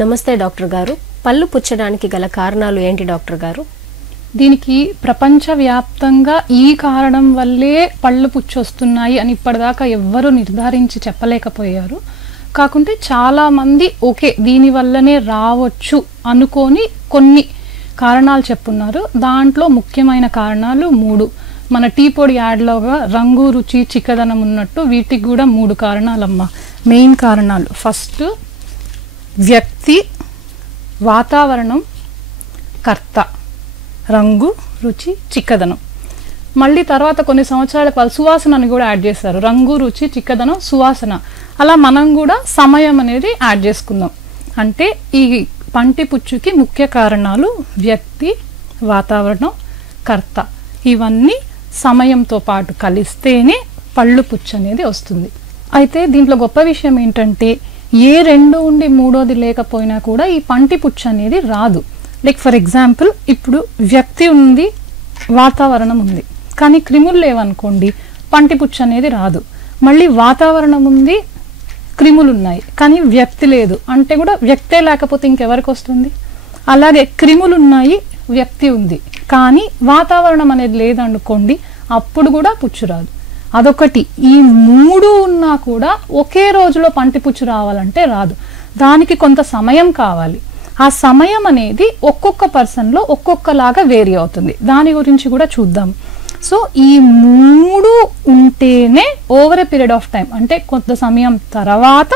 నమస్తే డాక్టర్ గారు. పళ్ళు పుచ్చడానికి గల కారణాలు ఏంటి డాక్టర్ గారు? దీనికి ప్రపంచవ్యాప్తంగా ఈ కారణం వల్లే పళ్ళు పుచ్చొస్తున్నాయి అని ఇప్పటిదాకా ఎవ్వరూ నిర్ధారించి చెప్పలేకపోయారు. కాకుంటే చాలామంది ఓకే దీనివల్లనే రావచ్చు అనుకొని కొన్ని కారణాలు చెప్పున్నారు. దాంట్లో ముఖ్యమైన కారణాలు 3. మన టీ పొడి యాడ్లోగా రంగు, రుచి, చిక్కదనం ఉన్నట్టు వీటికి కూడా 3 కారణాలమ్మా, మెయిన్ కారణాలు. ఫస్ట్ వ్యక్తి, వాతావరణం, కర్త. రంగు, రుచి, చిక్కదనం. మళ్ళీ తర్వాత కొన్ని సంవత్సరాల వాళ్ళు సువాసనని కూడా యాడ్ చేస్తారు. రంగు, రుచి, చిక్కదనం, సువాసన. అలా మనం కూడా సమయం అనేది యాడ్ చేసుకుందాం. అంటే ఈ పంటి పుచ్చుకి ముఖ్య కారణాలు వ్యక్తి, వాతావరణం, కర్త. ఇవన్నీ సమయంతో పాటు కలిస్తేనే పళ్ళు పుచ్చు అనేది వస్తుంది. అయితే దీంట్లో గొప్ప విషయం ఏంటంటే ఏ 2 ఉండి 3వది లేకపోయినా కూడా ఈ పంటి పుచ్చు అనేది రాదు. లైక్ ఫర్ ఎగ్జాంపుల్, ఇప్పుడు వ్యక్తి ఉంది, వాతావరణం ఉంది, కానీ క్రిములు లేవనుకోండి పంటి పుచ్చు అనేది రాదు. మళ్ళీ వాతావరణం ఉంది, క్రిములు ఉన్నాయి, కానీ వ్యక్తి లేదు అంటే కూడా వ్యక్తే లేకపోతే ఇంకెవరికి వస్తుంది? అలాగే క్రిములు ఉన్నాయి, వ్యక్తి ఉంది, కానీ వాతావరణం అనేది లేదనుకోండి అప్పుడు కూడా పుచ్చు రాదు. అదొకటి. ఈ 3 ఉన్నా కూడా ఒకే రోజులో పంటి పుచ్చు రావాలంటే రాదు. దానికి కొంత సమయం కావాలి. ఆ సమయం అనేది ఒక్కొక్క పర్సన్లో ఒక్కొక్కలాగా వేరీ అవుతుంది. దాని గురించి కూడా చూద్దాం. సో ఈ 3 ఉంటేనే over a period of time, అంటే కొంత సమయం తర్వాత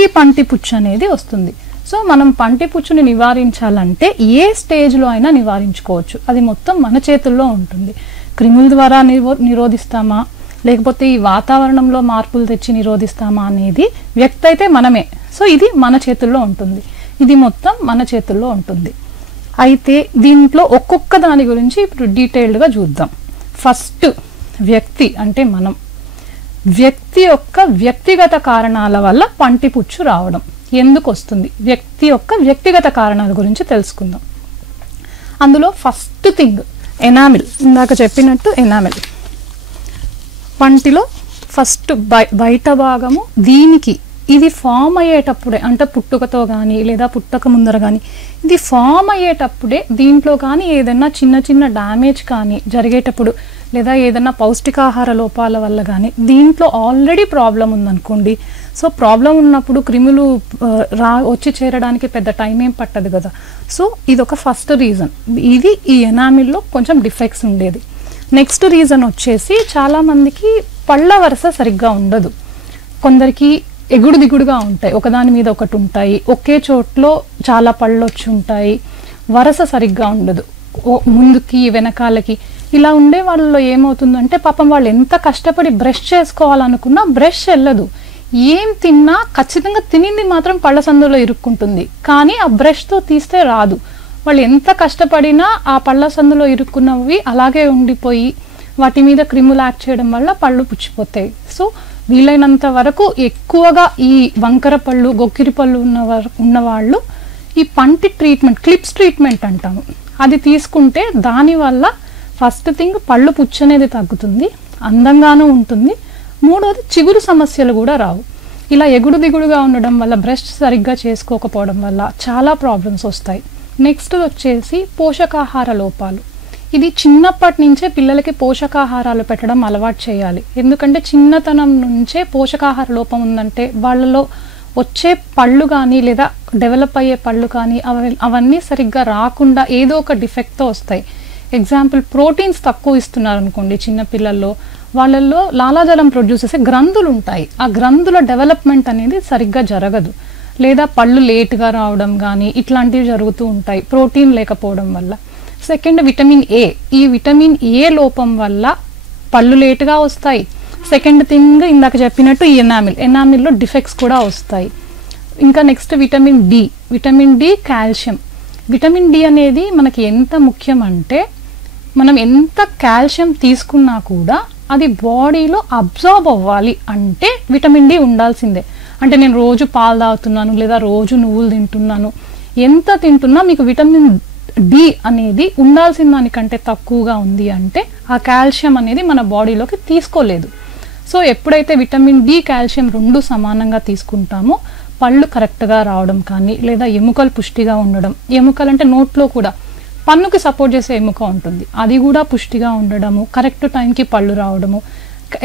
ఈ పంటి పుచ్చు అనేది వస్తుంది. సో మనం పంటి పుచ్చుని నివారించాలంటే ఏ స్టేజ్లో అయినా నివారించుకోవచ్చు. అది మొత్తం మన చేతుల్లో ఉంటుంది. క్రిముల ద్వారా నిరోధిస్తామా, లేకపోతే ఈ వాతావరణంలో మార్పులు తెచ్చి నిరోధిస్తామా అనేది వ్యక్తి అయితే మనమే. సో ఇది మన చేతుల్లో ఉంటుంది. ఇది మొత్తం మన చేతుల్లో ఉంటుంది. అయితే దీంట్లో ఒక్కొక్క దాని గురించి ఇప్పుడు డీటెయిల్డ్గా చూద్దాం. ఫస్ట్ వ్యక్తి అంటే మనం. వ్యక్తి యొక్క వ్యక్తిగత కారణాల వల్ల పంటి పుచ్చు రావడం ఎందుకు వస్తుంది? వ్యక్తి యొక్క వ్యక్తిగత కారణాల గురించి తెలుసుకుందాం. అందులో ఫస్ట్ థింగ్ ఎనామిల్. ఇందాక చెప్పినట్టు ఎనామిల్ పంటిలో ఫస్ట్ బయట భాగము. దీనికి ఇది ఫామ్ అయ్యేటప్పుడే, అంటే పుట్టుకతో కానీ లేదా పుట్టక ముందర కానీ ఇది ఫామ్ అయ్యేటప్పుడే దీంట్లో కానీ ఏదైనా చిన్న చిన్న డ్యామేజ్ కానీ జరిగేటప్పుడు, లేదా ఏదైనా పౌష్టికాహార లోపాల వల్ల కానీ దీంట్లో ఆల్రెడీ ప్రాబ్లం ఉందనుకోండి. సో ప్రాబ్లం ఉన్నప్పుడు క్రిములు వచ్చి చేరడానికి పెద్ద టైం ఏం పట్టదు కదా. సో ఇది ఒక ఫస్ట్ రీజన్. ఇది ఈ ఎనామిల్లో కొంచెం డిఫెక్ట్స్ ఉండేది. నెక్స్ట్ రీజన్ వచ్చేసి చాలామందికి పళ్ళ వరుస సరిగ్గా ఉండదు. కొందరికి ఎగుడు దిగుడుగా ఉంటాయి, ఒకదాని మీద ఒకటి ఉంటాయి, ఒకే చోట్లో చాలా పళ్ళు వచ్చి ఉంటాయి, వరుస సరిగ్గా ఉండదు, ముందుకి వెనకాలకి. ఇలా ఉండే వాళ్ళలో ఏమవుతుందంటే పాపం వాళ్ళు ఎంత కష్టపడి బ్రష్ చేసుకోవాలనుకున్నా బ్రష్ వెళ్ళదు. ఏం తిన్నా ఖచ్చితంగా తినింది మాత్రం పళ్ళ సందులో ఇరుక్కుంటుంది, కానీ ఆ బ్రష్తో తీస్తే రాదు. వాళ్ళు ఎంత కష్టపడినా ఆ పళ్ళ సందులో ఇరుక్కున్నవి అలాగే ఉండిపోయి వాటి మీద క్రిములు యాక్ట్ చేయడం వల్ల పళ్ళు పుచ్చిపోతాయి. సో వీలైనంత వరకు ఎక్కువగా ఈ వంకర పళ్ళు, గొక్కిరి పళ్ళు ఉన్నవాళ్ళు ఈ పంటి ట్రీట్మెంట్, క్లిప్స్ ట్రీట్మెంట్ అంటాము, అది తీసుకుంటే దానివల్ల ఫస్ట్ థింగ్ పళ్ళు పుచ్చు అనేది తగ్గుతుంది, అందంగానూ ఉంటుంది. 3వది చిగురు సమస్యలు కూడా రావు. ఇలా ఎగుడు దిగుడుగా ఉండడం వల్ల, బ్రష్ సరిగ్గా చేసుకోకపోవడం వల్ల చాలా ప్రాబ్లమ్స్ వస్తాయి. నెక్స్ట్ వచ్చేసి పోషకాహార లోపాలు. ఇది చిన్నప్పటి నుంచే పిల్లలకి పోషకాహారాలు పెట్టడం అలవాటు చేయాలి. ఎందుకంటే చిన్నతనం నుంచే పోషకాహార లోపం ఉందంటే వాళ్ళలో వచ్చే పళ్ళు కానీ లేదా డెవలప్ అయ్యే పళ్ళు కానీ అవన్నీ సరిగ్గా రాకుండా ఏదో ఒక డిఫెక్ట్తో వస్తాయి. ఎగ్జాంపుల్, ప్రోటీన్స్ తక్కువ ఇస్తున్నారు అనుకోండి చిన్నపిల్లల్లో, వాళ్ళల్లో లాలాజలం ప్రొడ్యూస్ చేసే గ్రంథులు ఉంటాయి. ఆ గ్రంథుల డెవలప్మెంట్ అనేది సరిగ్గా జరగదు, లేదా పళ్ళు లేట్గా రావడం కానీ ఇట్లాంటివి జరుగుతూ ఉంటాయి ప్రోటీన్ లేకపోవడం వల్ల. Second vitamin A. ఈ విటమిన్ ఏ లోపం వల్ల పళ్ళు లేటుగా వస్తాయి. సెకండ్ థింగ్ ఇందాక చెప్పినట్టు ఈ ఎనామిల్లో డిఫెక్ట్స్ కూడా వస్తాయి. ఇంకా next vitamin D. Vitamin D, calcium. Vitamin D అనేది మనకి ఎంత ముఖ్యం అంటే మనం ఎంత కాల్షియం తీసుకున్నా కూడా అది బాడీలో అబ్జార్బ్ అవ్వాలి అంటే విటమిన్ డి ఉండాల్సిందే. అంటే నేను రోజు పాలు తాగుతున్నాను లేదా రోజు నువ్వులు తింటున్నాను, ఎంత తింటున్నా మీకు విటమిన్ డి అనేది ఉండాల్సిన దానికంటే తక్కువగా ఉంది అంటే ఆ కాల్షియం అనేది మన బాడీలోకి తీసుకోలేదు. సో ఎప్పుడైతే విటమిన్ డి, కాల్షియం 2 సమానంగా తీసుకుంటామో పళ్ళు కరెక్ట్గా రావడం కానీ, లేదా ఎముకలు పుష్టిగా ఉండడం, ఎముకలు అంటే నోట్లో కూడా పన్నుకి సపోర్ట్ చేసే ఎముక ఉంటుంది, అది కూడా పుష్టిగా ఉండడము, కరెక్ట్ టైంకి పళ్ళు రావడము,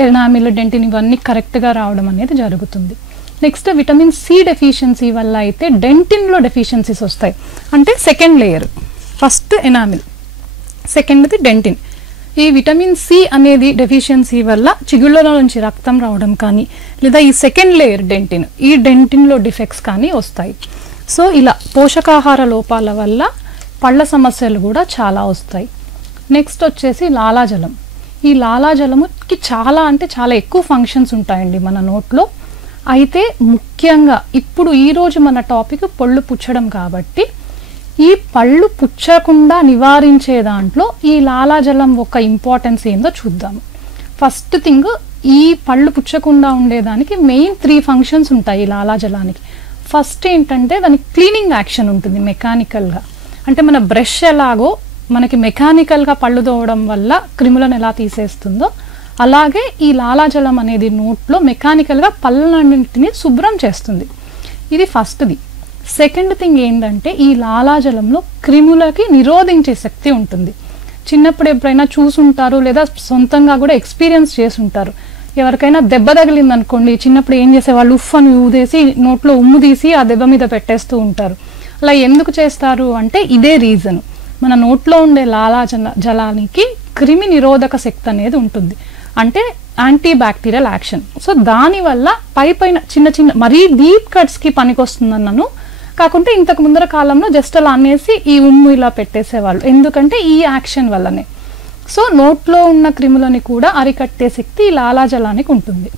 ఎనామిల్, డెంటిన్ ఇవన్నీ కరెక్ట్గా రావడం అనేది జరుగుతుంది. నెక్స్ట్ విటమిన్ సి డెఫిషియన్సీ వల్ల అయితే డెంటిన్లో డెఫిషియన్సీస్ వస్తాయి. అంటే సెకండ్ లేయర్, ఫస్ట్ ఎనామిల్, సెకండ్ది డెంటిన్. ఈ విటమిన్ సి అనేది డెఫిషియన్సీ వల్ల చిగుళ్ళలో నుంచి రక్తం రావడం కానీ, లేదా ఈ సెకండ్ లేయర్ డెంటిన్, ఈ డెంటిన్లో డిఫెక్ట్స్ కానీ వస్తాయి. సో ఇలా పోషకాహార లోపాల వల్ల పళ్ళ సమస్యలు కూడా చాలా వస్తాయి. నెక్స్ట్ వచ్చేసి లాలాజలం. ఈ లాలాజలముకి చాలా అంటే చాలా ఎక్కువ ఫంక్షన్స్ ఉంటాయండి మన నోట్లో. అయితే ముఖ్యంగా ఇప్పుడు ఈరోజు మన టాపిక్ పళ్ళు పుచ్చడం కాబట్టి, ఈ పళ్ళు పుచ్చకుండా నివారించే దాంట్లో ఈ లాలాజలం ఒక ఇంపార్టెన్స్ ఏందో చూద్దాము. ఫస్ట్ థింగ్, ఈ పళ్ళు పుచ్చకుండా ఉండేదానికి మెయిన్ 3 ఫంక్షన్స్ ఉంటాయి ఈ లాలాజలానికి. ఫస్ట్ ఏంటంటే దానికి క్లీనింగ్ యాక్షన్ ఉంటుంది మెకానికల్గా. అంటే మన బ్రష్ ఎలాగో మనకి మెకానికల్గా పళ్ళు తోవడం వల్ల క్రిములను ఎలా తీసేస్తుందో, అలాగే ఈ లాలాజలం అనేది నోట్లో మెకానికల్గా పళ్ళన్నింటినీ శుభ్రం చేస్తుంది. ఇది ఫస్ట్ది. సెకండ్ థింగ్ ఏంటంటే ఈ లాలాజలంలో క్రిములకి నిరోధించే శక్తి ఉంటుంది. చిన్నప్పుడు ఎప్పుడైనా చూసుంటారు, లేదా సొంతంగా కూడా ఎక్స్పీరియన్స్ చేసి ఉంటారు. ఎవరికైనా దెబ్బ తగిలింది అనుకోండి, చిన్నప్పుడు ఏం చేసేవాళ్ళు, ఉఫ్ అని ఊదేసి నోట్లో ఉమ్ము తీసి ఆ దెబ్బ మీద పెట్టేస్తూ ఉంటారు. అలా ఎందుకు చేస్తారు అంటే ఇదే రీజన్. మన నోట్లో ఉండే లాలాజలానికి క్రిమి నిరోధక శక్తి అనేది ఉంటుంది, అంటే యాంటీ బ్యాక్టీరియల్ యాక్షన్. సో దానివల్ల పైన చిన్న చిన్న మరీ డీప్ కట్స్కి పనికొస్తుందన్నాను, కాకుంటే ఇంతకు ముందర కాలంలో జస్ట్ అలా అనేసి ఈ ఉమ్ము ఇలా పెట్టేసేవాళ్ళు, ఎందుకంటే ఈ యాక్షన్ వల్లనే. సో నోట్లో ఉన్న క్రిములని కూడా అరికట్టే శక్తి ఈ లాలాజలానికి ఉంటుంది.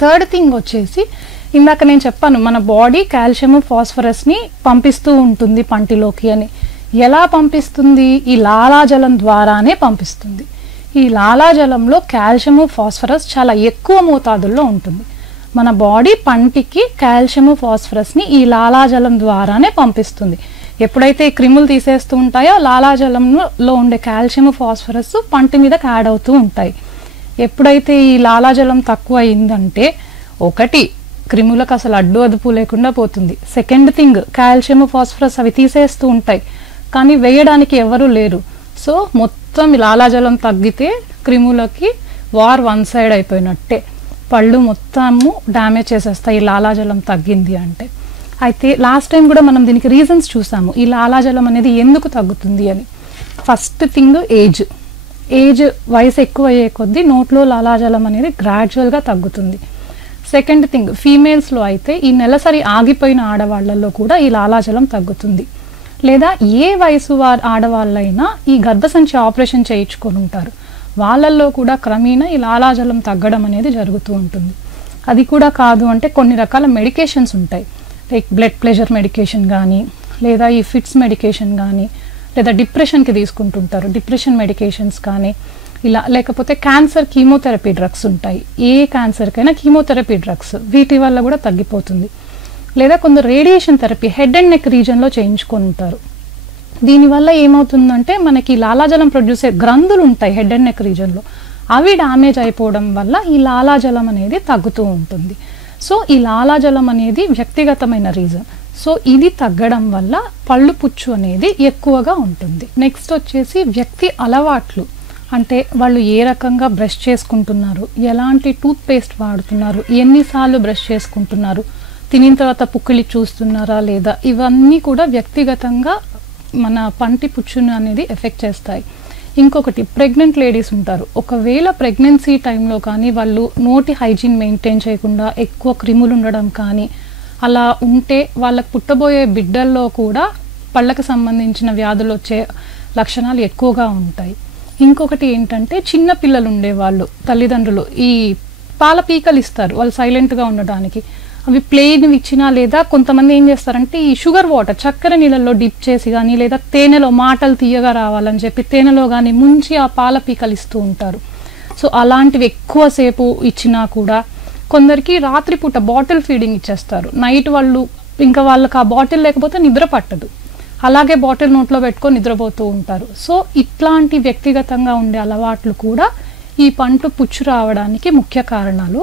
థర్డ్ థింగ్ వచ్చేసి, ఇందాక నేను చెప్పాను మన బాడీ కాల్షియం ఫాస్ఫరస్ని పంపిస్తూ ఉంటుంది పంటిలోకి అని. ఎలా పంపిస్తుంది? ఈ లాలాజలం ద్వారానే పంపిస్తుంది. ఈ లాలాజలంలో కాల్షియం ఫాస్ఫరస్ చాలా ఎక్కువ మోతాదుల్లో ఉంటుంది. మన బాడీ పంటికి కాల్షియం ఫాస్ఫరస్ని ఈ లాలాజలం ద్వారానే పంపిస్తుంది. ఎప్పుడైతే ఈ క్రిములు తీసేస్తూ ఉంటాయో లాలాజలంలో ఉండే కాల్షియం ఫాస్ఫరస్ పంటి మీదకి యాడ్ అవుతూ ఉంటాయి. ఎప్పుడైతే ఈ లాలాజలం తక్కువ అయిందంటే, ఒకటి క్రిములకు అసలు అడ్డు అదుపు లేకుండా పోతుంది. సెకండ్ థింగ్, కాల్షియం ఫాస్ఫరస్ అవి తీసేస్తూ ఉంటాయి, కానీ వేయడానికి ఎవరు లేరు. సో మొత్తం లాలాజలం తగ్గితే క్రిములకి వార్ వన్ సైడ్ అయిపోయినట్టే, పళ్ళు మొత్తము డ్యామేజ్ చేసేస్తాయి ఈ లాలాజలం తగ్గింది అంటే. అయితే లాస్ట్ టైం కూడా మనం దీనికి రీజన్స్ చూసాము, ఈ లాలాజలం అనేది ఎందుకు తగ్గుతుంది అని. ఫస్ట్ థింగ్ ఏజ్ వయసు ఎక్కువ అయ్యే కొద్దీ నోట్లో లాలాజలం అనేది గ్రాడ్యువల్గా తగ్గుతుంది. సెకండ్ థింగ్, ఫీమేల్స్లో అయితే ఈ నెలసరి ఆగిపోయిన ఆడవాళ్లలో కూడా ఈ లాలాజలం తగ్గుతుంది. లేదా ఏ వయసు ఆడవాళ్ళైనా ఈ గర్భసంచి ఆపరేషన్ చేయించుకొని ఉంటారు, వాళ్ళల్లో కూడా క్రమేణా ఈ లాలాజలం తగ్గడం అనేది జరుగుతూ ఉంటుంది. అది కూడా కాదు అంటే కొన్ని రకాల మెడికేషన్స్ ఉంటాయి, లైక్ బ్లడ్ ప్రెషర్ మెడికేషన్ కానీ, లేదా ఈ ఫిట్స్ మెడికేషన్ కానీ, లేదా డిప్రెషన్కి తీసుకుంటుంటారు డిప్రెషన్ మెడికేషన్స్ కానీ, ఇలా లేకపోతే క్యాన్సర్ కీమోథెరపీ డ్రగ్స్ ఉంటాయి. ఏ క్యాన్సర్కైనా కీమోథెరపీ డ్రగ్స్, వీటి వల్ల కూడా తగ్గిపోతుంది. లేదా కొందరు radiation therapy head and neck రీజన్లో చేయించుకొని ఉంటారు. దీనివల్ల ఏమవుతుందంటే మనకి లాలాజలం ప్రొడ్యూస్ అయ్యే గ్రంథులు ఉంటాయి హెడ్ అండ్ నెక్ రీజన్లో, అవి డ్యామేజ్ అయిపోవడం వల్ల ఈ లాలాజలం అనేది తగ్గుతూ ఉంటుంది. సో ఈ లాలాజలం అనేది వ్యక్తిగతమైన రీజన్. సో ఇది తగ్గడం వల్ల పళ్ళు పుచ్చు అనేది ఎక్కువగా ఉంటుంది. నెక్స్ట్ వచ్చేసి వ్యక్తి అలవాట్లు, అంటే వాళ్ళు ఏ రకంగా బ్రష్ చేసుకుంటున్నారు, ఎలాంటి టూత్ పేస్ట్ వాడుతున్నారు, ఎన్నిసార్లు బ్రష్ చేసుకుంటున్నారు, తినిన తర్వాత పుక్కిలి చూస్తున్నారా లేదా, ఇవన్నీ కూడా వ్యక్తిగతంగా మన పంటి పుచ్చును అనేది ఎఫెక్ట్ చేస్తాయి. ఇంకొకటి, ప్రెగ్నెంట్ లేడీస్ ఉంటారు, ఒకవేళ ప్రెగ్నెన్సీ టైంలో కానీ వాళ్ళు నోటి హైజీన్ మెయింటైన్ చేయకుండా ఎక్కువ క్రిములు ఉండడం కానీ అలా ఉంటే వాళ్ళకు పుట్టబోయే బిడ్డల్లో కూడా పళ్ళకు సంబంధించిన వ్యాధులు వచ్చే లక్షణాలు ఎక్కువగా ఉంటాయి. ఇంకొకటి ఏంటంటే, చిన్న పిల్లలు ఉండేవాళ్ళు తల్లిదండ్రులు ఈ పాల పీకలు ఇస్తారు వాళ్ళు సైలెంట్గా ఉండడానికి, అవి ప్లెయిన్ ఇచ్చినా, లేదా కొంతమంది ఏం చేస్తారంటే ఈ షుగర్ వాటర్ చక్కెర నీళ్ళల్లో డిప్ చేసి కానీ, లేదా తేనెలో మాటలు తీయగా రావాలని చెప్పి తేనెలో కానీ ముంచి ఆ పాల పీకలు ఇస్తూ ఉంటారు. సో అలాంటివి ఎక్కువసేపు ఇచ్చినా కూడా, కొందరికి రాత్రిపూట బాటిల్ ఫీడింగ్ ఇచ్చేస్తారు, నైట్ వాళ్ళు ఇంకా వాళ్ళకి ఆ బాటిల్ లేకపోతే నిద్ర పట్టదు, అలాగే బాటిల్ నోట్లో పెట్టుకొని నిద్రపోతూ ఉంటారు. సో ఇట్లాంటి వ్యక్తిగతంగా ఉండే అలవాట్లు కూడా ఈ పంట పుచ్చు రావడానికి ముఖ్య కారణాలు.